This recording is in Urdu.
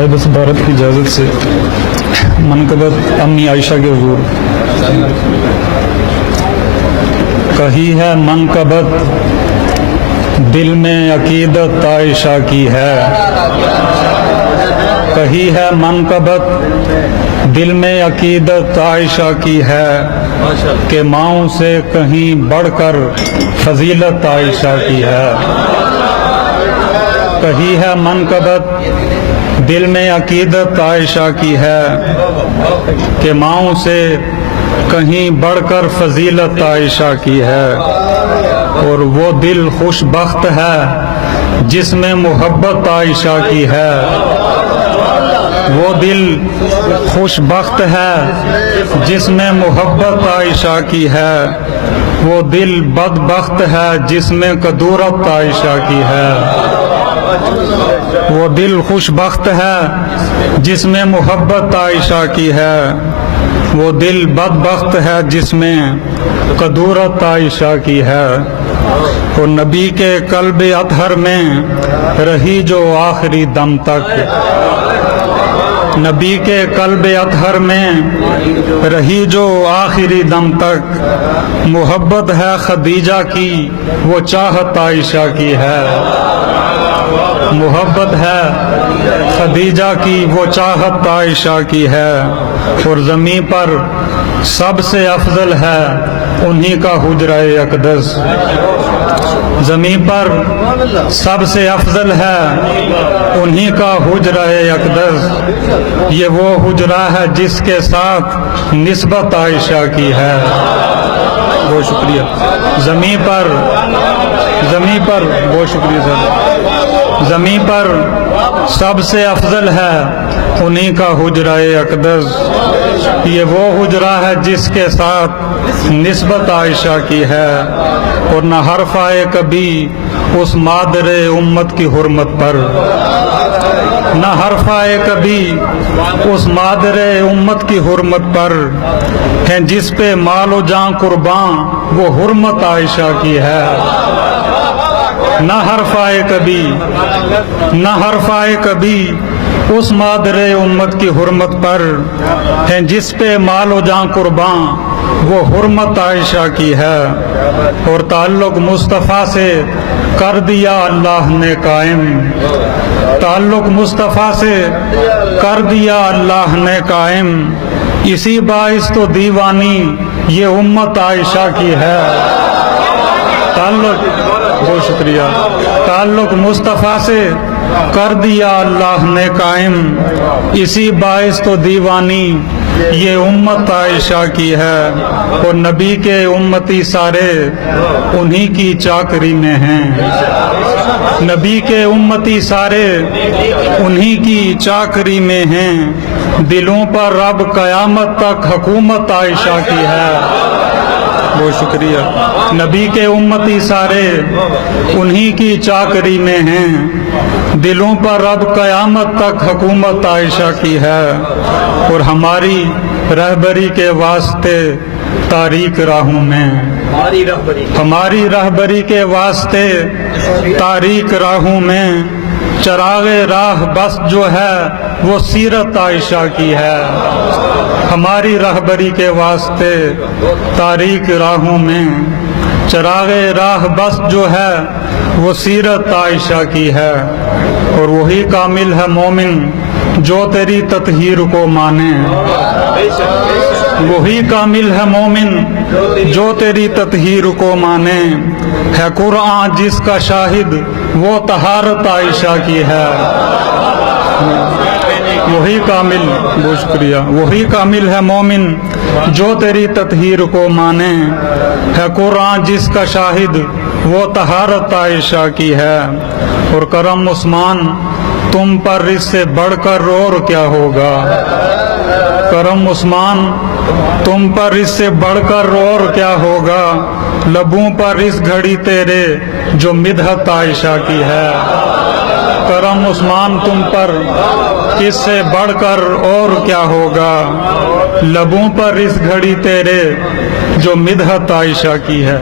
صاحب صدارت کی اجازت سے منقبت امی عائشہ کے حضور کہی ہے منقبت دل میں عقیدت عائشہ کی ہے، کہی ہے منقبت دل میں عقیدت عائشہ کی ہے کہ ماؤں سے کہیں بڑھ کر فضیلت عائشہ کی ہے۔ کہی ہے منقبت دل میں عقیدت عائشہ کی ہے کہ ماؤں سے کہیں بڑھ کر فضیلت عائشہ کی ہے، اور وہ دل خوش بخت ہے جس میں محبت عائشہ کی ہے۔ وہ دل خوش بخت ہے جس میں محبت عائشہ کی ہے، وہ دل بدبخت ہے جس میں کدورت عائشہ کی ہے۔ وہ دل خوش بخت ہے جس میں محبت عائشہ کی ہے، وہ دل بدبخت ہے جس میں کدورت عائشہ کی ہے۔ اور نبی کے قلب اطہر میں رہی جو آخری دم تک، نبی کے قلب اطہر میں رہی جو آخری دم تک، محبت ہے خدیجہ کی وہ چاہت عائشہ کی ہے۔ محبت ہے خدیجہ کی وہ چاہت عائشہ کی ہے، اور زمین پر سب سے افضل ہے انہی کا حجرہ اقدس۔ زمین پر سب سے افضل ہے انہی کا حجرہ اقدس، یہ وہ حجرہ ہے جس کے ساتھ نسبت عائشہ کی ہے۔ بہت شکریہ۔ زمین پر بہت شکریہ سر۔ زمین پر سب سے افضل ہے انہی کا حجرہ اقدس، یہ وہ حجرہ ہے جس کے ساتھ نسبت عائشہ کی ہے، اور نہ حرف آئے کبھی اس مادر امت کی حرمت پر، نہ حرف آئے کبھی اس مادر امت کی حرمت پر، ہیں جس پہ مال و جان قربان وہ حرمت عائشہ کی ہے۔ نہ حرف آئے کبھی، نہ حرف آئے کبھی اس مادر امت کی حرمت پر، ہیں جس پہ مال و جان قربان وہ حرمت عائشہ کی ہے۔ اور تعلق مصطفیٰ سے کر دیا اللہ نے قائم، تعلق مصطفیٰ سے کر دیا اللہ نے قائم، اسی باعث تو دیوانی یہ امت عائشہ کی ہے۔ بہت شکریہ۔ تعلق مصطفیٰ سے کر دیا اللہ نے قائم، اسی باعث تو دیوانی یہ امت عائشہ کی ہے، اور نبی کے امتی سارے انہی کی چاکری میں ہیں۔ نبی کے امتی سارے انہی کی چاکری میں ہیں، دلوں پر رب قیامت تک حکومت عائشہ کی ہے۔ بہت شکریہ۔ نبی کے امتی سارے انہی کی چاکری میں ہیں، دلوں پر رب قیامت تک حکومت عائشہ کی ہے، اور ہماری رہبری کے واسطے تاریک راہوں میں، ہماری رہبری کے واسطے تاریک راہوں میں، چراغ راہ بس جو ہے وہ سیرت عائشہ کی ہے۔ ہماری رہبری کے واسطے تاریک راہوں میں، چراغ راہ بس جو ہے وہ سیرت عائشہ کی ہے، اور وہی کامل ہے مومن جو تیری تطہیر کو مانے، وہی کامل ہے مومن جو تیری تطہیر کو مانے، ہے قرآن جس کا شاہد وہ طہارت عائشہ کی ہے۔ وہی کامل، بہت شکریہ، وہی کامل ہے مومن جو تیری تطہیر کو مانے، ہے قرآن جس کا شاہد وہ طہارت عائشہ کی ہے۔ اور کرم عثمان تم پر اس سے بڑھ کر اور کیا ہوگا، کرم عثمان تم پر اس سے بڑھ کر اور کیا ہوگا، لبوں پر اس گھڑی تیرے جو مدحت عائشہ کی ہے۔ کرم عثمان تم پر اس سے بڑھ کر اور کیا ہوگا، لبوں پر اس گھڑی تیرے جو مدحت عائشہ کی ہے۔